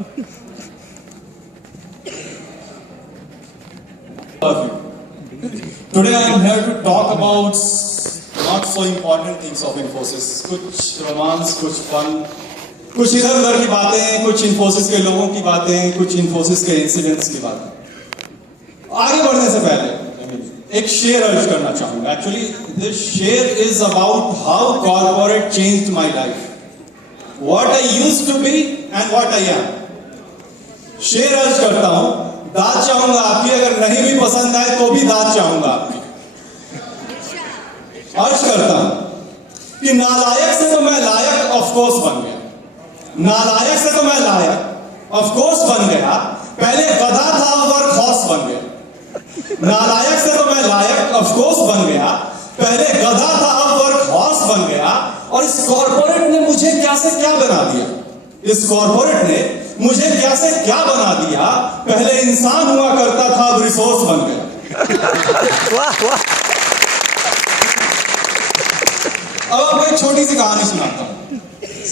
Today I am here to talk about not so important things of Infosys. कुछ romance, कुछ fun, कुछ इधर उधर की बातें, कुछ Infosys के लोगों की बातें, कुछ Infosys के इंसिडेंट्स की बातें। आगे बढ़ने से पहले एक शेयर अर्ज करना चाहूंगा। Actually, this share is about how corporate changed my life, what I used to be and what I am. Share अर्ज करता हूं, दाद चाहूंगा आपकी, अगर नहीं भी पसंद आए तो भी दाद चाहूंगा आपकी। अर्ज करता हूं कि नालायक से तो मैं लायक ऑफ कोर्स बन गया, नालायक से तो मैं लायक ऑफ कोर्स बन गया, पहले गधा था वर्क हॉर्स बन गया। नालायक से तो मैं लायक ऑफ कोर्स बन गया, पहले गधा था अब वर्क हॉर्स बन गया। और इस कॉर्पोरेट ने मुझे क्या से क्या बना दिया, इस कॉर्पोरेट ने मुझे क्या से क्या बना दिया। पहले इंसान हुआ करता था, अब रिसोर्स बन गया। वाह वाह। अब आपको एक छोटी सी कहानी सुनाता हूं,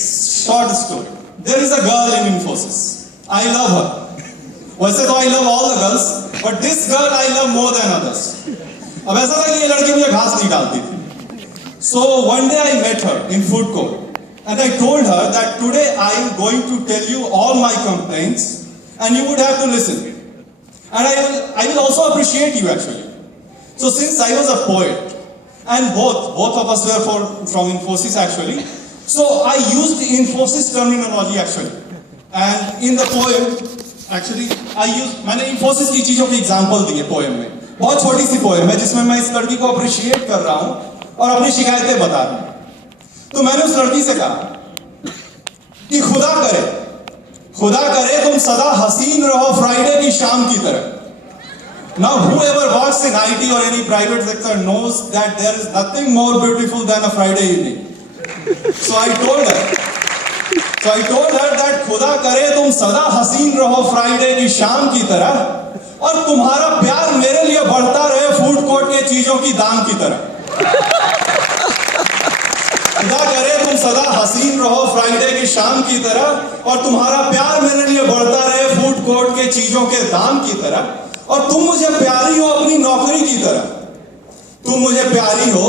short story. There is a girl in Infosys, I love her. वैसे तो I love all the girls, but this girl I love more than others. अब ऐसा था कि ये लड़की मुझे घास नहीं डालती थी। So one day I met her in food court and I told her that today I am going to tell you all my complaints and you would have to listen, and I will also appreciate you actually. So since I was a poet and both of us were from Infosys actually, so I used Infosys terminology actually, and in the poem actually मैंने Infosys की चीजों की example दी है poem में। बहुत छोटी सी poem है जिसमें मैं इस लड़की को अप्रिशिएट कर रहा हूं और अपनी शिकायतें बता रहा हूं। तो मैंने उस लड़की से कहा कि खुदा करे तुम सदा हसीन रहो फ्राइडे की शाम की तरह। Now whoever works in IT or any private sector knows that there is nothing more beautiful than a Friday evening. So I told her that खुदा करे तुम सदा हसीन रहो फ्राइडे की शाम की तरह और तुम्हारा प्यार मेरे लिए बढ़ता रहे फूड कोर्ट के चीजों की दाम की तरह। खुदा करे तुम सदा हसीन रहो फ्राइडे की शाम की तरह और तुम्हारा प्यार मेरे लिए बढ़ता रहे फूड कोर्ट के चीजों के दाम की तरह। और तुम मुझे प्यारी हो अपनी नौकरी की तरह, तुम मुझे प्यारी हो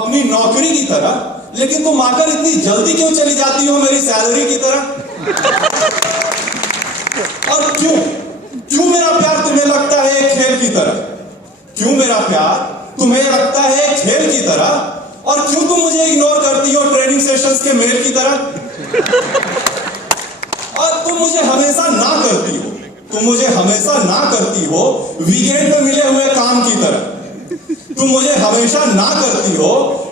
अपनी नौकरी की तरह, लेकिन तुम आकर इतनी जल्दी क्यों चली जाती हो मेरी सैलरी की तरह। और क्यों मेरा प्यार तुम्हें लगता है एक खेल की तरह, क्यों मेरा प्यार तुम्हें लगता है एक खेल की तरह। और क्यों तुम मुझे इग्नोर करती हो ट्रेनिंग सेशंस के मेल की तरह। और तुम मुझे हमेशा ना करती हो वीकेंड पे मिले हुए काम की तरह, तुम मुझे हमेशा ना करती हो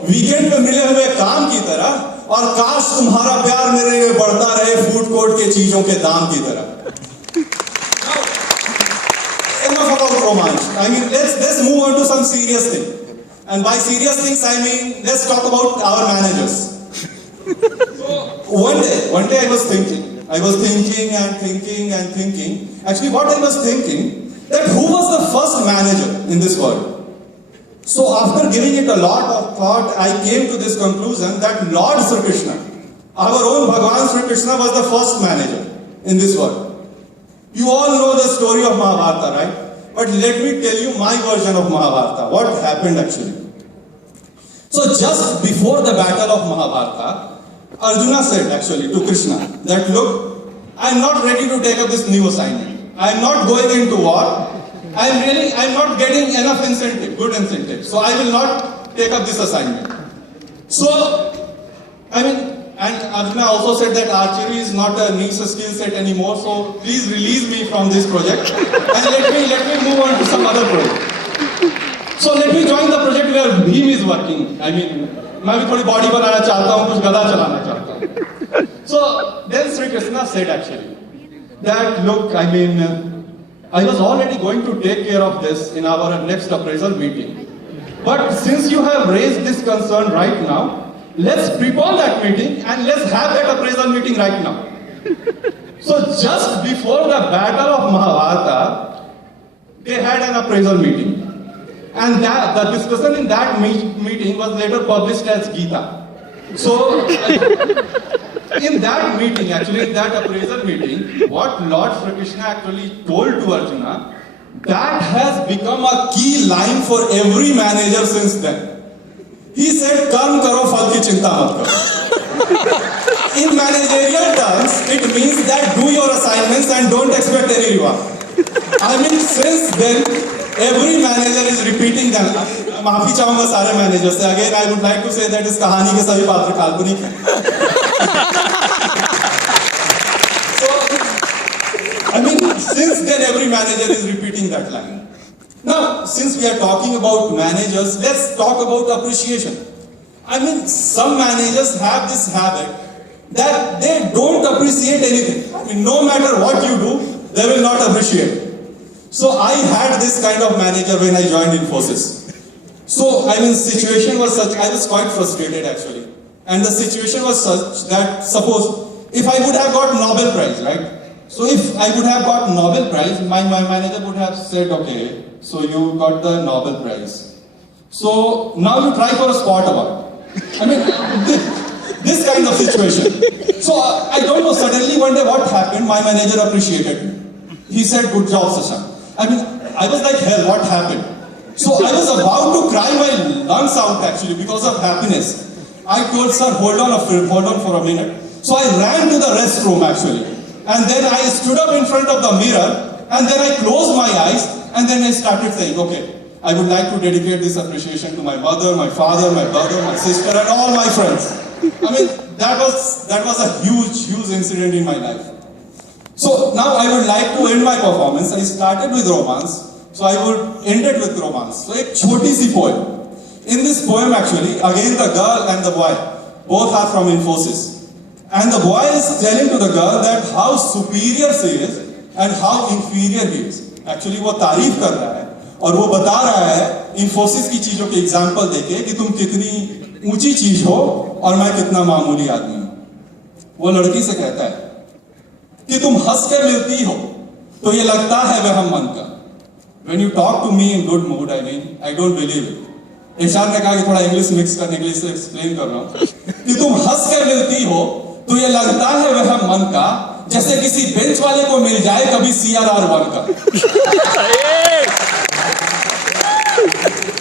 वीकेंड पे मिले हुए काम की तरह। और काश तुम्हारा प्यार मेरे लिए बढ़ता रहे फूड कोर्ट के चीजों के दाम की तरह। Enough about romance. I mean, let's move on to some serious thing. And by serious things, I mean, let's talk about our managers. So, one day I was thinking and thinking. Actually, what I was thinking, that who was the first manager in this world? So, after giving it a lot of thought, I came to this conclusion that Lord Sri Krishna, our own Bhagwan Sri Krishna, was the first manager in this world. You all know the story of Mahabharata, right? But let me tell you my version of Mahabharata, what happened actually. So just before the battle of Mahabharata, Arjuna said actually to Krishna that look, I am not ready to take up this new assignment. I am not going into war. I am not getting enough incentive, good incentive. So I will not take up this assignment. So, and Arjuna also said that archery is not a niche skill set anymore, so please release me from this project and let me move on to some other project. So let me join the project where Bhim is working. I mean, मैं भी थोड़ी body बनाना चाहता हूँ, कुछ गदा चलाना चाहता हूँ. So then Sri Krishna said actually that look, I mean, I was already going to take care of this in our next appraisal meeting. But since you have raised this concern right now, let's prepone that meeting and let's have that appraisal meeting right now. So just before the battle of Mahabharata, they had an appraisal meeting. And the discussion in that meeting was later published as Gita. So In that meeting, actually, in that appraisal meeting, what Lord Shri Krishna actually told to Arjuna, that has become a key line for every manager since then. He said, "Karm karo, phal ki chinta mat karo." In managerial terms, it means that do your assignments and don't expect any reward. I mean, since then, every manager is repeating that. माफी चाहूंगा सारे manager से. Again, I would like to say that इस कहानी के सभी पात्र काल्पनिक हैं. So, I mean, since then, every manager is repeating that line. Now, since we are talking about managers, let's talk about appreciation. I mean, some managers have this habit that they don't appreciate anything. I mean, no matter what you do, they will not appreciate. So I had this kind of manager when I joined Infosys. So, I mean, situation was such, I was quite frustrated actually. And the situation was such that, suppose, if I would have got Nobel Prize, right? So if I would have got Nobel Prize, my manager would have said, okay, so you got the Nobel Prize. So now you try for a spot award. I mean, this kind of situation. So I don't know, suddenly one day what happened, my manager appreciated me. He said, good job, Shashank. I mean, I was like, hell, what happened? So I was about to cry my lungs out actually because of happiness. I told, sir, hold on for a minute. So I ran to the restroom actually. And then I stood up in front of the mirror and then I closed my eyes and then I started saying, okay, I would like to dedicate this appreciation to my mother, my father, my brother, my sister and all my friends. I mean, that was a huge incident in my life. So now I would like to end my performance. I started with romance. So I would end it with romance. So a choti si poem. In this poem actually, again the girl and the boy, both are from Infosys. And the boy is telling to the girl that how superior she is and how inferior he is. Actually वो तारीफ कर रहा है और वो बता रहा है Infosys की चीजों के एग्जाम्पल देके कि तुम कितनी ऊंची चीज हो और मैं कितना मामूली आदमी हूं. वो लड़की से कहता है कि तुम हंस के मिलती हो तो ये लगता है वहम मन का. When you talk to me in good mood, I mean, I don't believe it. HR ने कहा कि थोड़ा इंग्लिश मिक्स करने के लिए इसे एक्सप्लेन कर रहा हूँ कि तुम हंस कर मिलती हो तो ये लगता है वह मन का जैसे किसी बेंच वाले को मिल जाए कभी CRR 1 का.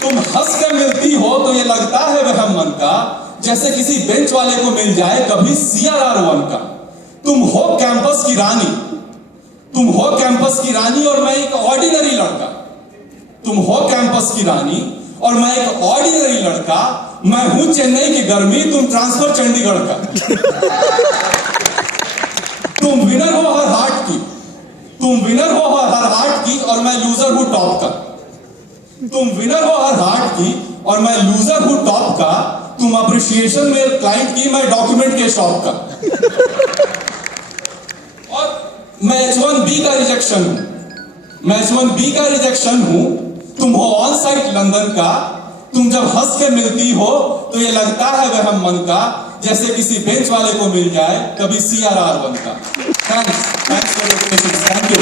तुम हंस कर मिलती हो तो ये लगता है वह मन का जैसे किसी बेंच वाले को मिल जाए कभी CRR 1 का. तुम हो कैंपस की रानी, तुम हो कैंपस की रानी और मैं एक ऑर्डिनरी लड़का. तुम हो कैंपस की रानी और मैं एक ऑर्डिनरी लड़का. मैं हूं चेन्नई की गर्मी, तुम ट्रांसफर चंडीगढ़ का. तुम विनर हो हर हार्ट की, तुम विनर हो हर हार्ट की और मैं लूजर हूं टॉप का. तुम विनर हो हर हार्ट की और मैं लूजर हूं टॉप का. तुम अप्रिशिएशन में क्लाइंट की, मैं डॉक्यूमेंट के शॉप का. और मैं H1B का रिजेक्शन हूं, मैं H1B का रिजेक्शन हूं. तुम हो ऑन साइट लंदन का. तुम जब हंस के मिलती हो तो ये लगता है वह मन का जैसे किसी बेंच वाले को मिल जाए कभी CRR 1 का. Thanks for your patience. Thank you.